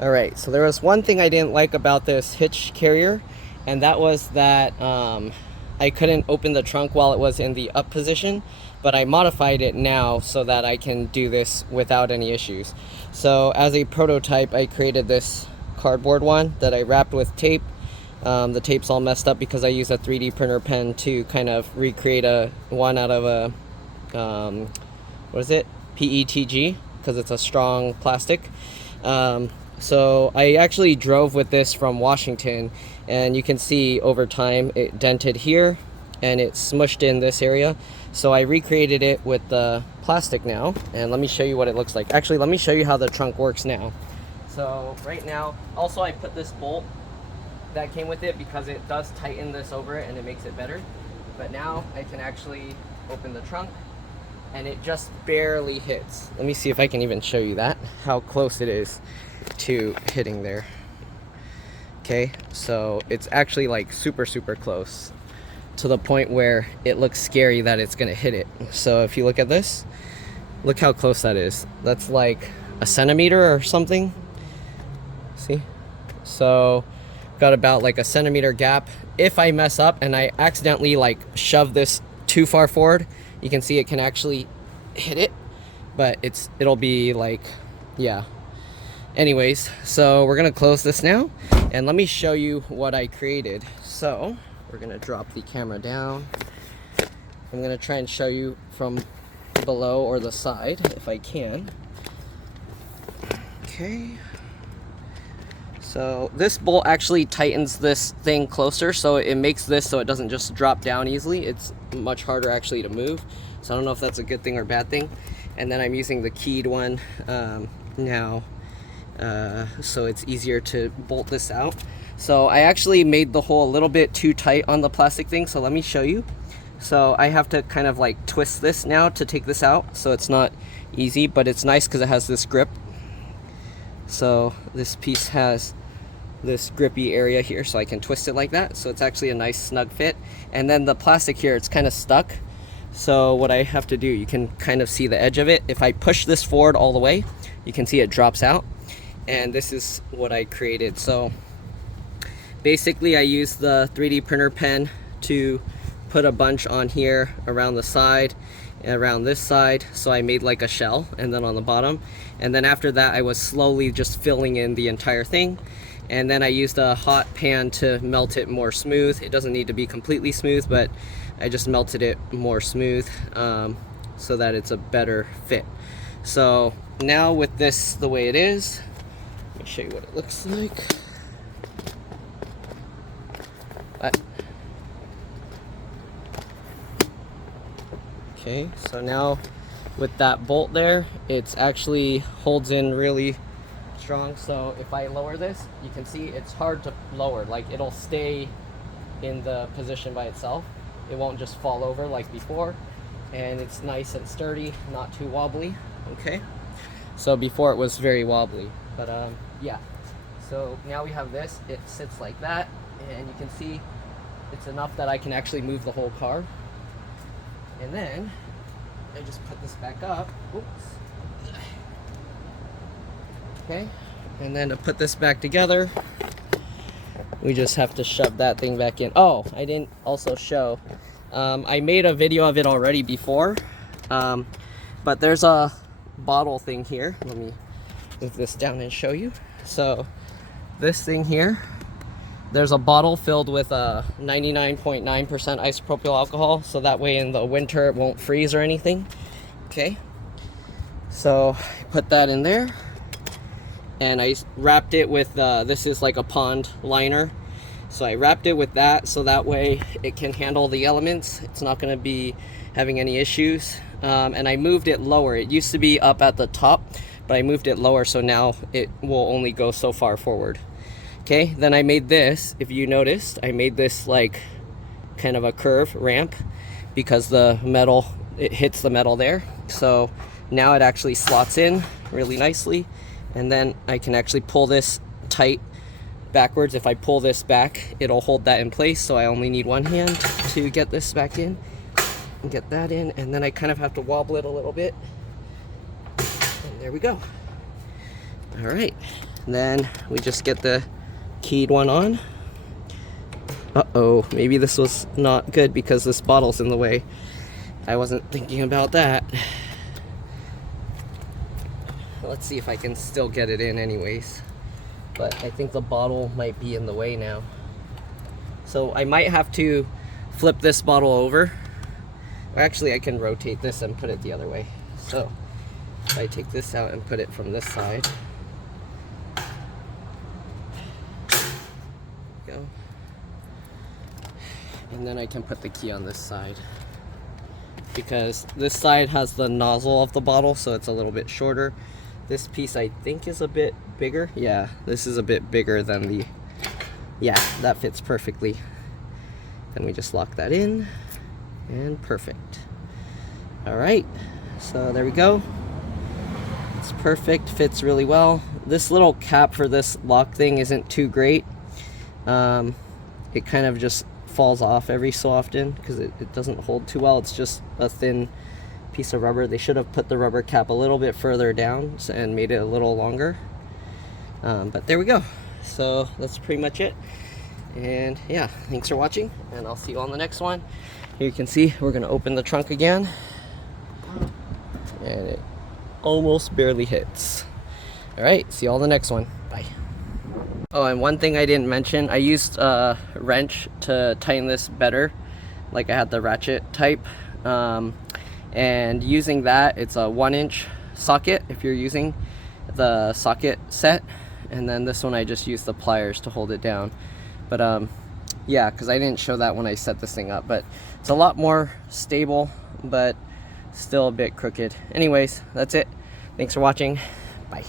All right, so there was one thing I didn't like about this Hitch carrier, and that was that I couldn't open the trunk while it was in the up position, but I modified it now so that I can do this without any issues. So as a prototype, I created this cardboard one that I wrapped with tape. The tape's all messed up because I used a 3D printer pen to kind of recreate one out of a, what is it? PETG, because it's a strong plastic. So I actually drove with this from Washington, and you can see over time it dented here and it smushed in this area. So I recreated it with the plastic now, and let me show you what it looks like. Actually, let me show you how the trunk works now. So right now, also I put this bolt that came with it because it does tighten this over it and it makes it better. But now I can actually open the trunk and it just barely hits. Let me see if I can even show you that, how close it is to hitting there. Okay, so it's actually like super close, to the point where it looks scary that it's gonna hit it. So if you look at this, look how close that is. That's like a centimeter or something. See? So got about like a centimeter gap. If I mess up and I accidentally like shove this too far forward, you can see it can actually hit it, but it'll be like, yeah. Anyways, so we're gonna close this now, and let me show you what I created. So we're gonna drop the camera down. I'm gonna try and show you from below or the side if I can. Okay. So this bolt actually tightens this thing closer, so it makes this so it doesn't just drop down easily. It's much harder actually to move. So I don't know if that's a good thing or bad thing. And then I'm using the keyed one now, so it's easier to bolt this out. So I actually made the hole a little bit too tight on the plastic thing, so let me show you. So I have to kind of like twist this now to take this out, so it's not easy, but it's nice because it has this grip. So this piece has this grippy area here, so I can twist it like that, so it's actually a nice snug fit. And then the plastic here, it's kind of stuck, so what I have to do, you can kind of see the edge of it. If I push this forward all the way, you can see it drops out, and this is what I created. So basically I used the 3D printer pen to put a bunch on here around the side and around this side, so I made like a shell, and then on the bottom, and then after that I was slowly just filling in the entire thing. And then I used a hot pan to melt it more smooth. It doesn't need to be completely smooth, but I just melted it more smooth so that it's a better fit. So now with this the way it is, let me show you what it looks like. Okay, so now with that bolt there, it's actually holds in really strong. So if I lower this, you can see it's hard to lower. Like, it'll stay in the position by itself. It won't just fall over like before, and it's nice and sturdy, not too wobbly. Okay, so before it was very wobbly, but yeah. So now we have this, it sits like that, and you can see it's enough that I can actually move the whole car. And then I just put this back up. Oops. Okay, and then to put this back together, we just have to shove that thing back in. Oh, I didn't also show, I made a video of it already before, but there's a bottle thing here. Let me move this down and show you. So this thing here, there's a bottle filled with 99.9% isopropyl alcohol, so that way in the winter it won't freeze or anything. Okay, so I put that in there, and I wrapped it with, this is like a pond liner, so I wrapped it with that so that way it can handle the elements. It's not going to be having any issues. And I moved it lower. It used to be up at the top, but I moved it lower, so now it will only go so far forward. Okay, then I made this, if you noticed, I made this like kind of a curve ramp because the metal, it hits the metal there. So now it actually slots in really nicely, and then I can actually pull this tight backwards. If I pull this back, it'll hold that in place, so I only need one hand to get this back in and get that in, and then I kind of have to wobble it a little bit, and there we go. All right, then we just get the keyed one on. Uh-oh, maybe this was not good because this bottle's in the way. I wasn't thinking about that. Let's see if I can still get it in anyways. But I think the bottle might be in the way now. So I might have to flip this bottle over. Or actually, I can rotate this and put it the other way. So if I take this out and put it from this side. Go. And then I can put the key on this side. Because this side has the nozzle of the bottle, so it's a little bit shorter. This piece I think is a bit bigger. Yeah, this is a bit bigger than the... Yeah, that fits perfectly. Then we just lock that in, and perfect. All right, so there we go. It's perfect, fits really well. This little cap for this lock thing isn't too great. It kind of just falls off every so often because it doesn't hold too well. It's just a thin piece of rubber. They should have put the rubber cap a little bit further down and made it a little longer. But there we go. So that's pretty much it. And yeah, thanks for watching, and I'll see you on the next one. Here you can see we're gonna open the trunk again, and it almost barely hits. All right, see you all on the next one. Bye. Oh, and one thing I didn't mention, I used a wrench to tighten this better, like I had the ratchet type. And using that, it's a 1-inch socket if you're using the socket set, and then this one I just used the pliers to hold it down. But yeah, because I didn't show that when I set this thing up, but it's a lot more stable, but still a bit crooked. Anyways, that's it. Thanks for watching. Bye.